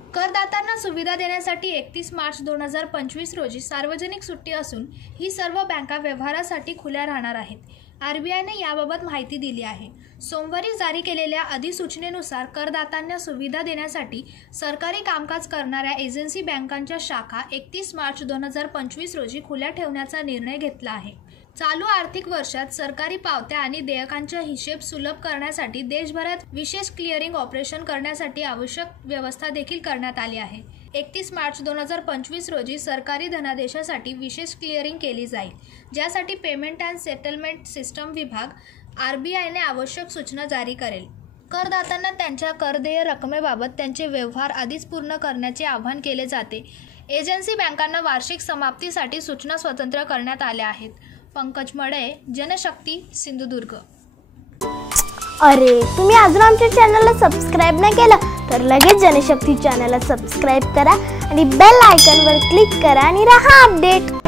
करदात्यांना सुविधा देण्यासाठी 31 मार्च 2025 रोजी सार्वजनिक सुट्टी असून ही सर्व बँका व्यवहारासाठी खुल्या राहणार आहेत. आरबीआयने याबाबत माहिती दिली आहे. सोमवारी जारी केलेल्या अधिसूचनेनुसार करदात्यांना सुविधा देण्यासाठी सरकारी कामकाज करणाऱ्या एजन्सी बँकांच्या शाखा 31 मार्च 2025 रोजी खुल्या ठेवण्याचा निर्णय घेतला आहे. चालू आर्थिक वर्षात सरकारी पावत्या आणि देयकांचा हिशेब सुलभ करण्यासाठी देशभरात विशेष क्लिअरिंग ऑपरेशन करण्यासाठी आवश्यक व्यवस्था देखील करण्यात आली आहे. 31 मार्च 2025 रोजी सरकारी धनादेशासाठी विशेष क्लिअरिंग केली जाईल, ज्यासाठी पेमेंट अँड सेटलमेंट सिस्टम विभाग आरबीआयने आवश्यक सूचना जारी करेल. करदात्यांना त्यांच्या करदेय रकमेबाबत त्यांचे व्यवहार आधीच पूर्ण करण्याचे आवाहन केले जाते. एजन्सी बँकांना वार्षिक समाप्तीसाठी सूचना स्वतंत्र करण्यात आल्या आहेत. पंकज मडे, जनशक्ती, सिंधुदुर्ग. अरे, तुम्ही अजून आमच्या चॅनलला सबस्क्राइब नाही केलं तर लगेच जनशक्ती चॅनलला सबस्क्राइब करा आणि बेल आयकॉनवर क्लिक करा आणि रहा अपडेट.